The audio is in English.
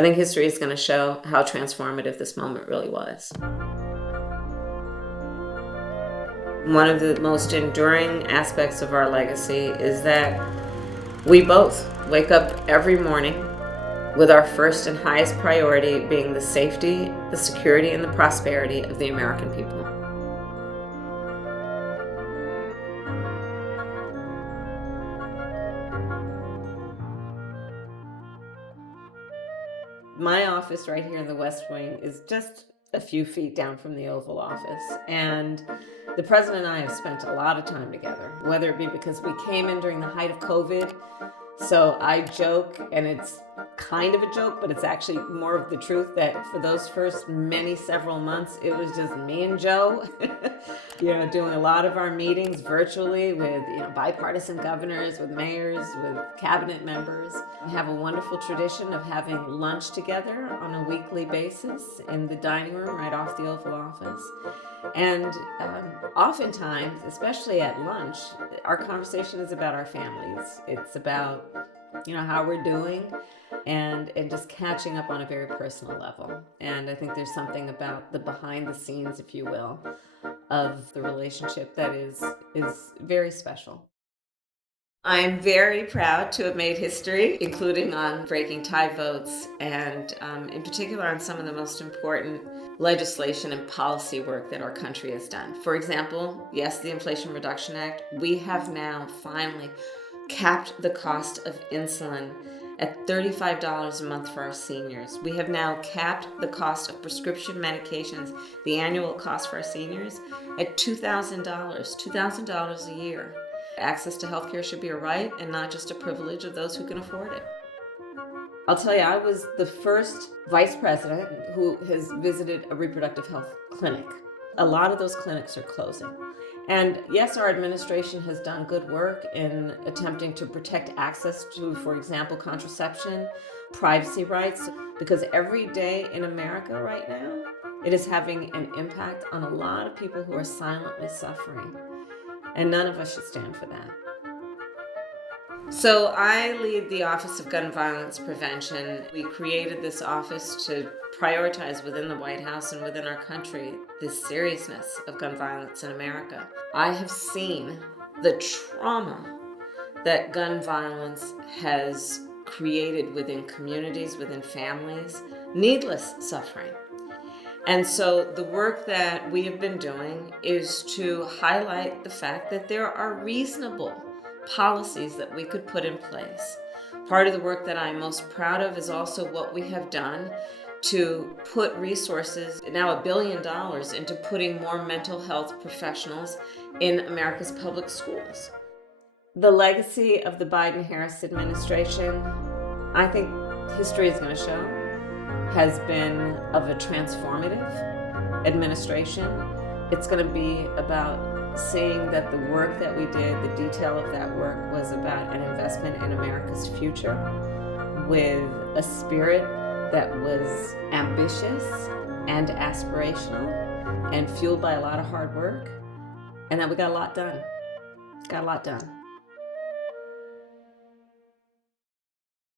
I think history is going to show how transformative this moment really was. One of the most enduring aspects of our legacy is that we both wake up every morning with our first and highest priority being the safety, the security, and the prosperity of the American people. My office right here in the West Wing is just a few feet down from the Oval Office, and the president and I have spent a lot of time together, whether it be because we came in during the height of COVID. So I joke, and it's kind of a joke, but it's actually more of the truth, that for those first several months, it was just me and Joe, doing a lot of our meetings virtually with, bipartisan governors, with mayors, with cabinet members. We have a wonderful tradition of having lunch together on a weekly basis in the dining room right off the Oval Office. And oftentimes, especially at lunch, our conversation is about our families. It's about, how we're doing and just catching up on a very personal level. And I think there's something about the behind the scenes, if you will, of the relationship that is very special. I'm very proud to have made history, including on breaking tie votes and in particular on some of the most important legislation and policy work that our country has done. For example, yes, the Inflation Reduction Act, we have now finally capped the cost of insulin at $35 a month for our seniors. We have now capped the cost of prescription medications, the annual cost for our seniors, at $2,000 a year. Access to healthcare should be a right and not just a privilege of those who can afford it. I'll tell you, I was the first vice president who has visited a reproductive health clinic. A lot of those clinics are closing. And yes, our administration has done good work in attempting to protect access to, for example, contraception, privacy rights, because every day in America right now, it is having an impact on a lot of people who are silently suffering. And none of us should stand for that. So I lead the Office of Gun Violence Prevention. We created this office to prioritize within the White House and within our country the seriousness of gun violence in America. I have seen the trauma that gun violence has created within communities, within families, needless suffering. And so the work that we have been doing is to highlight the fact that there are reasonable policies that we could put in place. Part of the work that I'm most proud of is also what we have done to put resources, now $1 billion, into putting more mental health professionals in America's public schools. The legacy of the Biden-Harris administration, I think history is going to show, has been of a transformative administration. It's going to be about seeing that the work that we did, the detail of that work, was about an investment in America's future with a spirit that was ambitious and aspirational and fueled by a lot of hard work, and that we got a lot done.